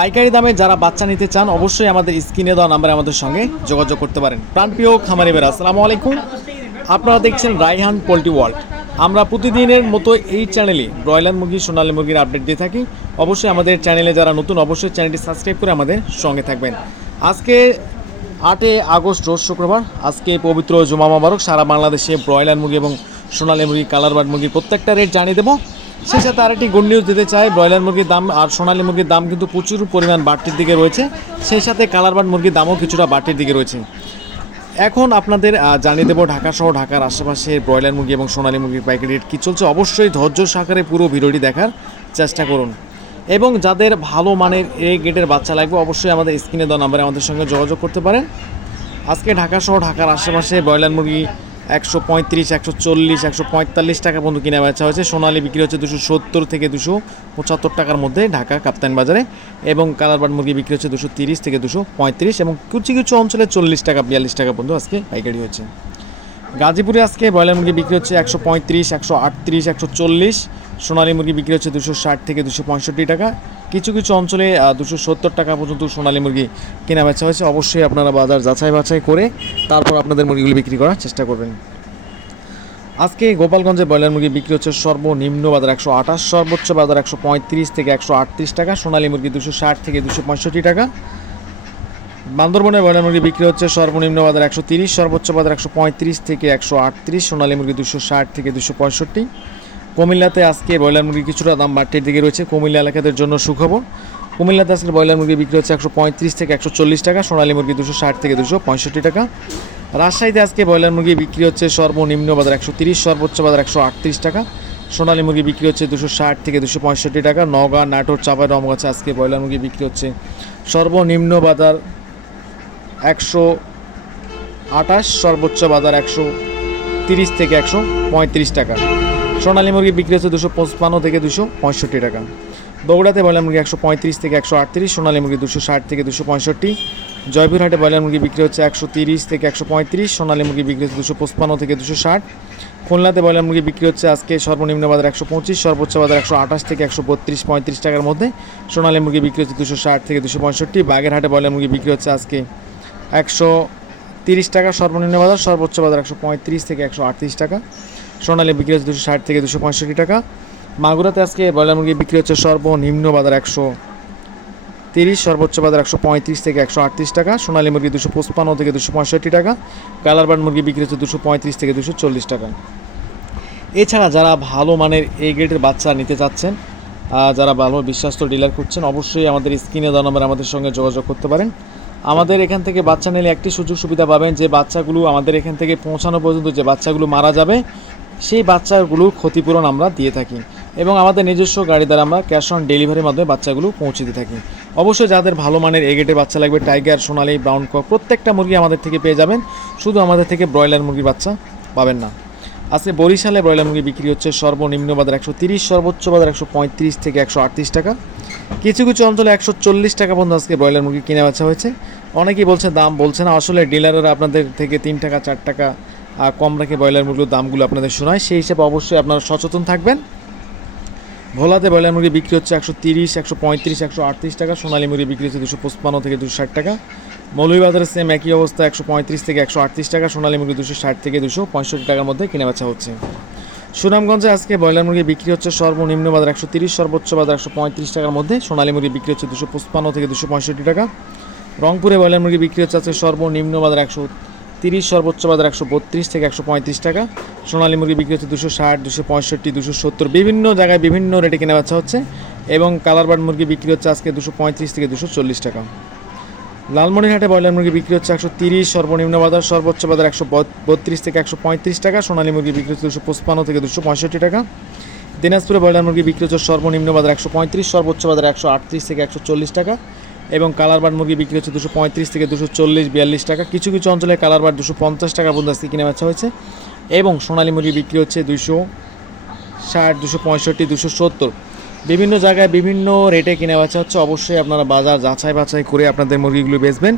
পাইকারি দামে যারা বাচ্চা নিতে চান, অবশ্যই আমাদের স্ক্রিনে দেওয়া নাম্বারে আমাদের সঙ্গে যোগাযোগ করতে পারেন। প্রাণপ্রিয় খামারি বেরা আসসালামু আলাইকুম। আপনারা দেখছেন রাইহান পোল্ট্রি ওয়ার্ল্ড। আমরা প্রতিদিনের মতো এই চ্যানেলে ব্রয়লার মুরগি, সোনালী মুরগির আপডেট দিয়ে থাকি। অবশ্যই আমাদের চ্যানেলে যারা নতুন, অবশ্যই চ্যানেলটি সাবস্ক্রাইব করে আমাদের সঙ্গে থাকবেন। আজকে আটই আগস্ট, রোজ শুক্রবার, আজকে পবিত্র জুমা মাবারক। সারা বাংলাদেশে ব্রয়লার মুরগি এবং সোনালী মুরগি কালার বার্ড মুরগির প্রত্যেকটা রেট জানিয়ে দেবো। সেই সাথে আরেকটি গুড নিউজ দিতে চাই ব্রয়লার মুরগির দাম আর সোনালী মুরগির দাম কিন্তু প্রচুর পরিমাণ বাড়তির দিকে রয়েছে। সেই সাথে কালার বার্ড মুরগির দামও কিছুটা বাড়তির দিকে রয়েছে। এখন আপনাদের জানিয়ে দেবো ঢাকা সহ ঢাকার আশেপাশে ব্রয়লার মুরগি এবং সোনালী মুরগির পাইকারি রেট কী চলছে। অবশ্যই ধৈর্য সহকারে পুরো ভিডিওটি দেখার চেষ্টা করুন। এবং যাদের ভালো মানের এ গেটের বাচ্চা লাগবে, অবশ্যই আমাদের স্ক্রিনে দেওয়া নাম্বারে আমাদের সঙ্গে যোগাযোগ করতে পারেন। আজকে ঢাকা সহ ঢাকার আশেপাশে ব্রয়লার মুরগি একশো পঁয়ত্রিশ, একশো চল্লিশ, একশো পঁয়তাল্লিশ টাকা পর্যন্ত কিনে বেচা হয়েছে। সোনালি বিক্রি হচ্ছে দুশো সত্তর থেকে দুশো পঁচাত্তর টাকার মধ্যে ঢাকা কাপ্তান বাজারে। এবং কালারবাট মুরগি বিক্রি হচ্ছে দুশো তিরিশ থেকে দুশো পঁয়ত্রিশ। এবং কিছু কিছু অঞ্চলে চল্লিশ টাকা, বিয়াল্লিশ টাকা পর্যন্ত আজকে পাইকারি হয়েছে। গাজীপুরে আজকে ব্রয়লার মুরগি বিক্রি হচ্ছে একশো পঁয়ত্রিশ, একশো আটত্রিশ, একশো চল্লিশ। সোনালী মুরগি বিক্রি হচ্ছে দুশো ষাট থেকে দুশো পঁয়ষট্টি টাকা। কিছু কিছু অঞ্চলে দুশো সত্তর টাকা পর্যন্ত সোনালী মুরগি কেনা বেচা হয়েছে। অবশ্যই আপনারা বাজার যাচাই বাছাই করে তারপর আপনাদের মুরগিগুলি বিক্রি করার চেষ্টা করবেন। আজকে গোপালগঞ্জে ব্রয়লার মুরগি বিক্রি হচ্ছে সর্বনিম্ন বাজার একশো আঠাশ, সর্বোচ্চ বাজার একশো পঁয়ত্রিশ থেকে একশো আটত্রিশ টাকা। সোনালী মুরগি দুশো ষাট থেকে দুশো পঁয়ষট্টি টাকা। বান্দরবনে ব্রয়লার মুরগি বিক্রি হচ্ছে। সর্বনিম্ন বাজার একশো তিরিশ, সর্বোচ্চ বাজার একশো পঁয়ত্রিশ থেকে একশো আটত্রিশ, সোনালী মুরগি দুশো ষাট থেকে দুশো পঁয়ষট্টি। কুমিল্লাতে আজকে ব্রয়লার মুরগি কিছুটা দাম বাড়তির দিকে রয়েছে। কুমিল্লা এলাকাদের জন্য সুখবর, কুমিল্লাতে আজকে ব্রয়লার মুরগি বিক্রি হচ্ছে একশো পঁয়ত্রিশ থেকে একশো চল্লিশ টাকা, সোনালী মুরগি দুশো ষাট থেকে দুশো পঁয়ষট্টি টাকা। রাজশাহীতে আজকে ব্রয়লার মুরগি বিক্রি হচ্ছে সর্বনিম্ন বাজার একশো তিরিশ, সর্বোচ্চ বাজার একশো আটত্রিশ টাকা, সোনালী মুরগি বিক্রি হচ্ছে দুশো ষাট থেকে দুশো পঁয়ষট্টি টাকা। নওগাঁ, নাটোর চাপাই রমগাছে আজকে ব্রয়লার মুরগি বিক্রি হচ্ছে সর্বনিম্ন বাজার একশো আঠাশ, সর্বোচ্চ বাজার একশো তিরিশ থেকে একশো পঁয়ত্রিশ টাকা। সোনালী মুরগি বিক্রি হচ্ছে দুশো পঁচপান্ন থেকে দুশো পঁয়ষট্টি টাকা। বগুড়াতে ব্রয়লার মুরগি একশো পঁয়ত্রিশ থেকে একশো আটত্রিশ, সোনালী মুরগি দুশো ষাট থেকে দুশো পঁয়ষট্টি। জয়পুরহাটে ব্রয়লার মুরগি বিক্রি হচ্ছে একশো তিরিশ থেকে একশো পঁয়ত্রিশ, সোনালী মুরগি বিক্রি হচ্ছে দুশো পঁচপান্ন থেকে দুশো ষাট। খুলনাতে ব্রয়লার মুরগি বিক্রি হচ্ছে আজকে সর্বনিম্ন বাজার একশো পঁচিশ, সর্বোচ্চ বাজার একশো আঠাশ থেকে একশো বত্রিশ পঁয়ত্রিশ টাকার মধ্যে। সোনালী মুরগি বিক্রি হচ্ছে দুশো ষাট থেকে দুশো পঁয়ষট্টি, বাগেরহাটে ব্রয়লার মুরগি বিক্রি হচ্ছে আজকে একশো তিরিশ টাকা, সর্বনিম্ন বাজার, সর্বোচ্চ বাজার একশো পঁয়ত্রিশ থেকে একশো আটত্রিশ টাকা। সোনালী বিক্রি হচ্ছে দুশো ষাট থেকে দুশো পঁয়ষট্টি টাকা। মাগুরাতে আজকে ব্রয়লার মুরগি বিক্রি হচ্ছে সর্বনিম্ন বাজার একশো তিরিশ, সর্বোচ্চ বাজার একশো পঁয়ত্রিশ থেকে একশো আটত্রিশ টাকা। সোনালী মুরগি দুশো পঁচপান্ন থেকে দুশো পঁয়ষট্টি টাকা। কালারবার্ড মুরগি বিক্রি হচ্ছে দুশো পঁয়ত্রিশ থেকে দুশো চল্লিশ টাকা। এছাড়া যারা ভালো মানের এই গ্রেডের বাচ্চা নিতে চাচ্ছেন যারা ভালো বিশ্বাস্ত ডিলার করছেন অবশ্যই আমাদের স্ক্রিনে দেওয়া নম্বরে আমাদের সঙ্গে যোগাযোগ করতে পারেন। আমাদের এখান থেকে বাচ্চা নিলে একটি সুযোগ সুবিধা পাবেন যে বাচ্চাগুলো আমাদের এখান থেকে পৌঁছানো পর্যন্ত যে বাচ্চাগুলো মারা যাবে, সেই বাচ্চাগুলোর ক্ষতিপূরণ আমরা দিয়ে থাকি এবং আমাদের নিজস্ব গাড়ি দ্বারা আমরা ক্যাশ অন ডেলিভারির মাধ্যমে বাচ্চাগুলো পৌঁছে দিয়ে থাকি। অবশ্যই যাদের ভালো মানের এগেটের বাচ্চা লাগবে, টাইগার, সোনালি, ব্রাউন কক, প্রত্যেকটা মুরগি আমাদের থেকে পেয়ে যাবেন। শুধু আমাদের থেকে ব্রয়লার মুরগির বাচ্চা পাবেন না। আজকে বরিশালে ব্রয়লার মুরগি বিক্রি হচ্ছে সর্বনিম্ন বাজার একশো তিরিশ, সর্বোচ্চ বাজার একশো পঁয়ত্রিশ থেকে একশো আটত্রিশ টাকা। কিছু কিছু অঞ্চলে একশো চল্লিশ টাকা পর্যন্ত আজকে ব্রয়লার মুরগি কিনে বেচা হয়েছে। অনেকেই বলছে দাম বলছে না। আসলে ডিলাররা আপনাদের থেকে তিন টাকা চার টাকা আহ, কম রেখে ব্রয়লার মুরগির দামগুলো আপনাদের শোনায়। সেই হিসেবে অবশ্যই আপনারা সচেতন থাকবেন। ভোলাতে ব্রয়লার মুরগি বিক্রি হচ্ছে একশো তিরিশ একশো পঁয়ত্রিশ একশো আটত্রিশ টাকা। সোনালী মুরগি বিক্রি হচ্ছে দুশো পঁচপান্ন থেকে দুশো ষাট টাকা। মৌলভীবাজারে সেম একই অবস্থা একশো পঁয়ত্রিশ থেকে একশো আটত্রিশ টাকা। সোনালী মুরগি দুশো ষাট থেকে দুশো পঁয়ষট্টি টাকার মধ্যে কেনা বেচা হচ্ছে। সুনামগঞ্জে আজকে ব্রয়লার মুরগি বিক্রি হচ্ছে সর্বনিম্ন বাজার একশো তিরিশ, সর্বোচ্চ বাজার একশো পঁয়ত্রিশ টাকার মধ্যে। সোনালী মুরগি বিক্রি হচ্ছে দুশো পঁচপান্ন থেকে দুশো পঁয়ষট্টি টাকা। রংপুরে ব্রয়লার মুরগি বিক্রি হচ্ছে আজকে সর্বনিম্ন বাজার একশো তিরিশ, সর্বোচ্চ বাজার একশো বত্রিশ থেকে একশো পঁয়ত্রিশ টাকা। সোনালী মুরগি বিক্রি হচ্ছে দুশো ষাট, দুশো পঁয়ষট্টি, দুশো সত্তর। বিভিন্ন জায়গায় বিভিন্ন রেটে কেনা বেচা হচ্ছে এবং কালারবার্ড মুরগি বিক্রি হচ্ছে আজকে দুশো পঁয়ত্রিশ থেকে দুশো চল্লিশ টাকা। লালমনিরহাটে ব্রয়লার মুরগি বিক্রি হচ্ছে একশো তিরিশ, সর্বনিম্ন বাজার সর্বোচ্চ বাজার একশো বত্রিশ থেকে একশো পঁয়ত্রিশ টাকা, সোনালী মুরগি বিক্রি হচ্ছে দুশো পঁচপান্ন থেকে দুশো পঁয়ষট্টি টাকা। দিনাজপুরে ব্রয়লার মুরগি বিক্রি হচ্ছে সর্বনিম্ন বাজার একশো পঁয়ত্রিশ, সর্বোচ্চ বাজার একশো আটত্রিশ থেকে একশো চল্লিশ টাকা এবং কালারবার মুরগি বিক্রি হচ্ছে দুশো পঁয়ত্রিশ থেকে দুশো চল্লিশ বিয়াল্লিশ টাকা। কিছু কিছু অঞ্চলে কালারবার দুশো পঞ্চাশ টাকা পর্যন্ত আজকে কিনে বেচা হয়েছে এবং সোনালী মুরগি বিক্রি হচ্ছে দুশো ষাট, দুশো পঁয়ষট্টি, দুশো সত্তর। বিভিন্ন জায়গায় বিভিন্ন রেটে কিনে বেচা হচ্ছে। অবশ্যই আপনারা বাজার যাচাই বাছাই করে আপনাদের মুরগিগুলো বেচবেন।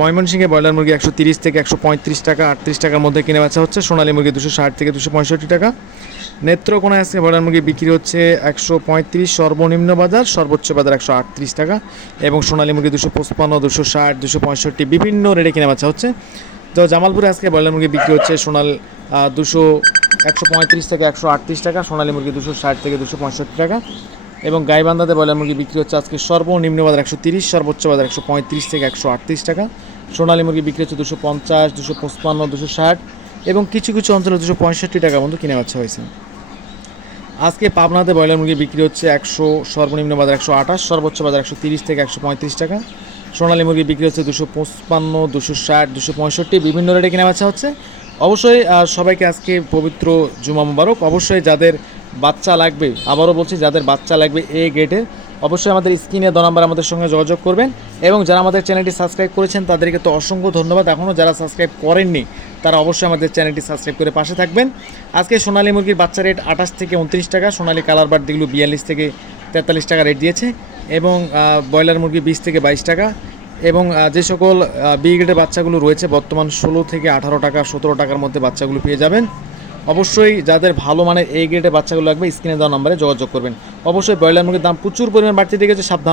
ময়মনসিংহে ব্রয়লার মুরগি একশো তিরিশ থেকে একশো পঁয়ত্রিশ টাকা, আটত্রিশ টাকার মধ্যে কিনে বেচা হচ্ছে। সোনালী মুরগি দুশো ষাট থেকে দুশো পঁয়ষট্টি টাকা। নেত্রকোনা আজকে ব্রয়লার মুরগি বিক্রি হচ্ছে একশো পঁয়ত্রিশ, সর্বনিম্ন বাজার, সর্বোচ্চ বাজার একশো আটত্রিশ টাকা। এবং সোনালী মুরগি দুশো পঁচপান্ন, দুশো ষাট, দুশো পঁয়ষট্টি, বিভিন্ন রেটে কেনা বাচ্চা হচ্ছে। তো জামালপুরে আজকে ব্রয়লার মুরগি বিক্রি হচ্ছে সোনাল দুশো একশো পঁয়ত্রিশ থেকে একশো আটত্রিশ টাকা, সোনালী মুরগি দুশো ষাট থেকে দুশো পঁয়ষট্টি টাকা। এবং গাইবান্ধাতে ব্রয়লার মুরগি বিক্রি হচ্ছে আজকে সর্বনিম্ন বাজার একশো তিরিশ, সর্বোচ্চ বাজার একশো পঁয়ত্রিশ থেকে একশো আটত্রিশ টাকা। সোনালী মুরগি বিক্রি হচ্ছে দুশো পঞ্চাশ, দুশো পঁচপান্ন, দুশো ষাট এবং কিছু কিছু অঞ্চলে দুশো পঁয়ষট্টি টাকা পর্যন্ত কিনে বাচ্চা হয়েছে। আজকে পাবনাতে ব্রয়লার মুরগি বিক্রি হচ্ছে একশো সর্বনিম্ন বাজার একশো আঠাশ, সর্বোচ্চ বাজার একশো তিরিশ থেকে একশো পঁয়ত্রিশ টাকা। সোনালী মুরগি বিক্রি হচ্ছে দুশো পঁচপান্ন, দুশো ষাট, দুশো পঁয়ষট্টি, বিভিন্ন রেটে কেনা বেচা হচ্ছে। অবশ্যই সবাইকে আজকে পবিত্র জুমা মুবারক। অবশ্যই যাদের বাচ্চা লাগবে, আবারও বলছি, যাদের বাচ্চা লাগবে এ গেটের অবশ্যই আমাদের স্ক্রিনে দ নাম্বার আমাদের সঙ্গে যোগাযোগ করবেন। এবং যারা আমাদের চ্যানেলটি সাবস্ক্রাইব করেছেন, তাদেরকে তো অসংখ্য ধন্যবাদ। এখনও যারা সাবস্ক্রাইব করেননি, তারা অবশ্যই আমাদের চ্যানেলটি সাবস্ক্রাইব করে পাশে থাকবেন। আজকে সোনালী মুরগির বাচ্চা রেট আঠাশ থেকে উনত্রিশ টাকা, সোনালী কালার বার্ড দিগুলো বিয়াল্লিশ থেকে তেতাল্লিশ টাকা রেট দিয়েছে। এবং ব্রয়লার মুরগি বিশ থেকে বাইশ টাকা এবং যে সকল বি গ্রেডের বাচ্চাগুলো রয়েছে, বর্তমান ষোলো থেকে আঠারো টাকা, সতেরো টাকার মধ্যে বাচ্চাগুলো পেয়ে যাবেন। অবশ্যই যাদের ভালো মানের এই গ্রেডের বাচ্চাগুলো লাগবে, স্ক্রিনে দেওয়া নম্বরে যোগাযোগ করবেন। অবশ্যই ব্রয়লার মুরগির দাম প্রচুর পরিমাণ বাড়তে দেখেছে, সাবধান।